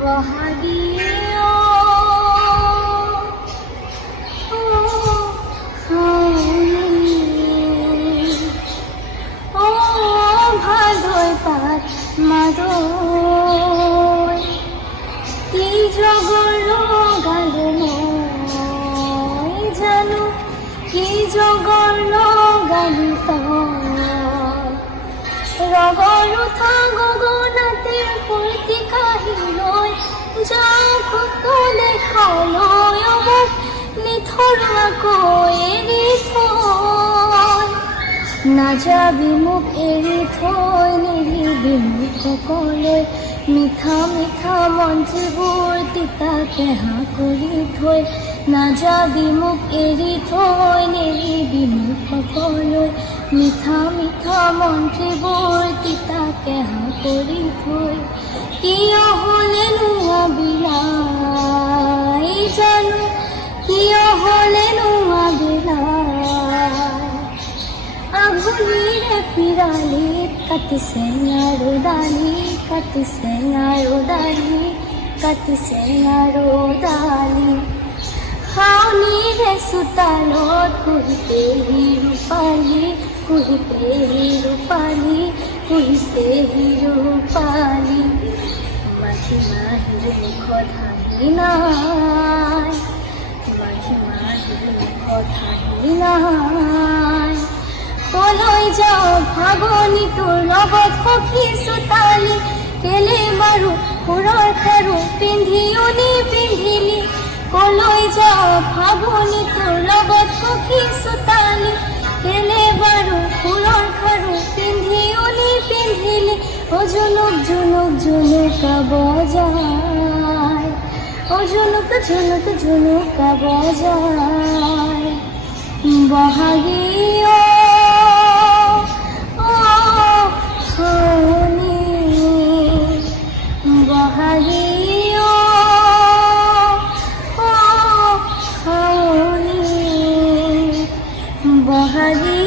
বহাগী ভাদই পাত মাদই কি জগৰ লগালো মই জানো কি জগৰ লগালি তই ৰগৰ উঠা গগনাতে ফূৰ্তি কাঢ়ি লৈ যাওঁ ফটো দেখালৈ মোক নিথৰুৱাকৈ এৰি থৈ নাযাবি মোক এৰি থৈ নেৰিবি মোক সকলৈ মিঠা মিঠা মঞ্চবোৰ তিতা কেহা কৰি থৈ নাযাবি মোক এৰি থৈ নেৰিবি মোক সকলৈ মিঠা মিঠা মন্ত্ৰীবোৰ তিতা কেহা কৰি থৈ কিয় হ'লেনো আবিলাই জানো কিয় হ'লেনো আবিলাই আগুলিৰে পিৰালিত কাটিছে আৰু দালি কাটিছে আৰু দালি কাটিছে আৰু দালি শাওণিৰে চোতালত কুহি পেহী ৰূপালী কুহি পেহী ৰূপালী কুহি পেহী ৰূপালী মাঘী মাহীৰ মুখত হাঁহি নাই মাঘী মাহীৰ মুখত হাঁহি নাই কলৈ যাওঁ ভাগনি তোৰ লগত সখী চোতালি কেলে বাৰু সুৰৰ খাৰু পিন্ধিও নিপিন্ধিলি কলৈ যাওঁ ভাগনি তোৰ লগত সখী চোতালি কেলে বাৰু সুৰৰ খাৰু পিন্ধিও নিপিন্ধিলি জুনুক জুনুক জুনুকা বজায় জুনুক জুনুক জুনুকা বজায় বহাগী বহাগী বহাগী